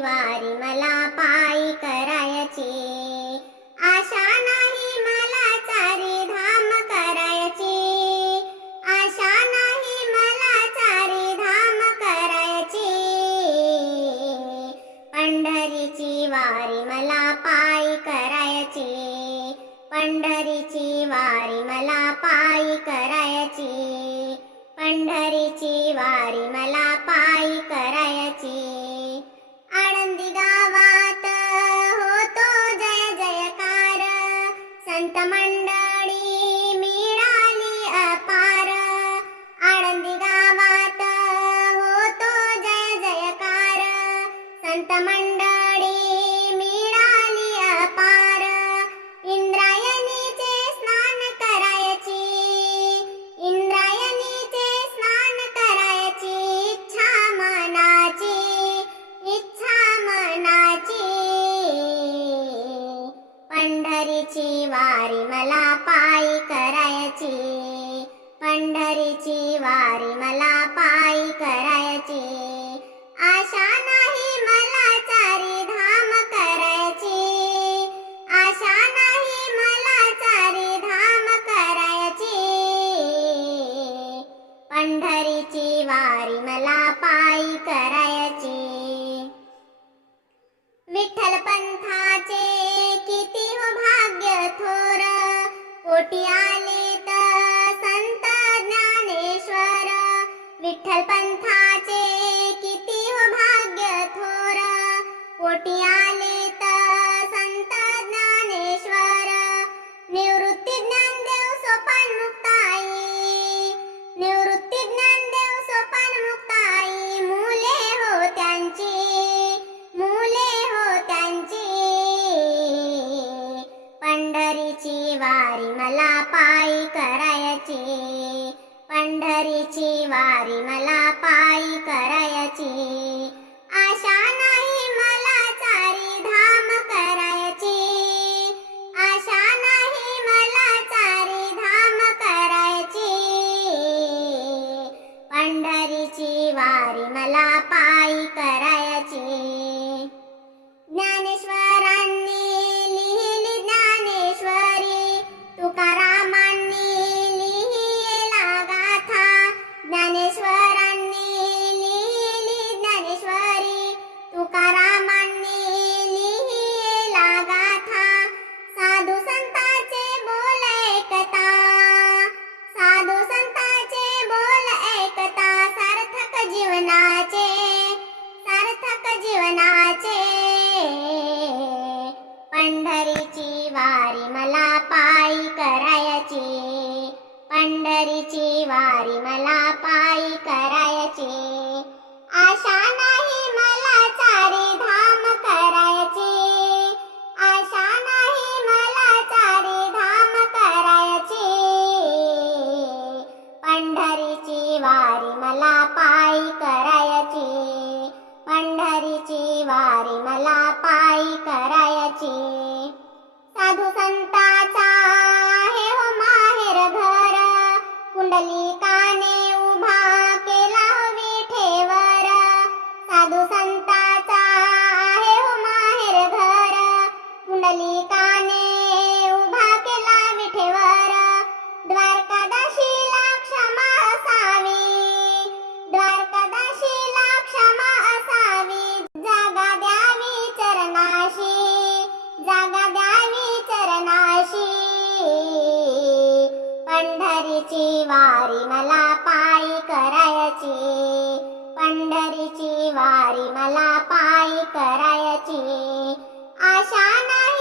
वारी मला पायी करायची. आशा नाही मला चारी धाम करायची. आशा नाही मला चारी धाम करायची. पंढरीची वारी मला पायी करायची. पंढरीची वारी मला पायी कर वारी मला पायी करायची. पंढरीची वारी मला पायी करायची. आशा नाही मला चारी धाम करायची. आशा नाही मला चारी धाम करायची. पंढरीची वारी मला शेवटी आले तर संत ज्ञानेश्वर. निवृत्ती ज्ञानदेव सोपान मुक्ताई. निवृत्ती ज्ञानदेव सोपान मुक्ताई. मुले हो त्यांची मुले हो त्यांची. पंढरीची वारी मला पायी करायची पंढरीची वारी मला पायी करायची. ജീവനാചേ पंढरीची वारी मला पायी करायची. पंढरीची वारी मला पायी करायची. साधू संताचा हे हो माहेर घर. कुंडलिकाने उभा केला हो विठेवर साधू करायची. पंढरीची वारी मला पायी करायची. आशा नाही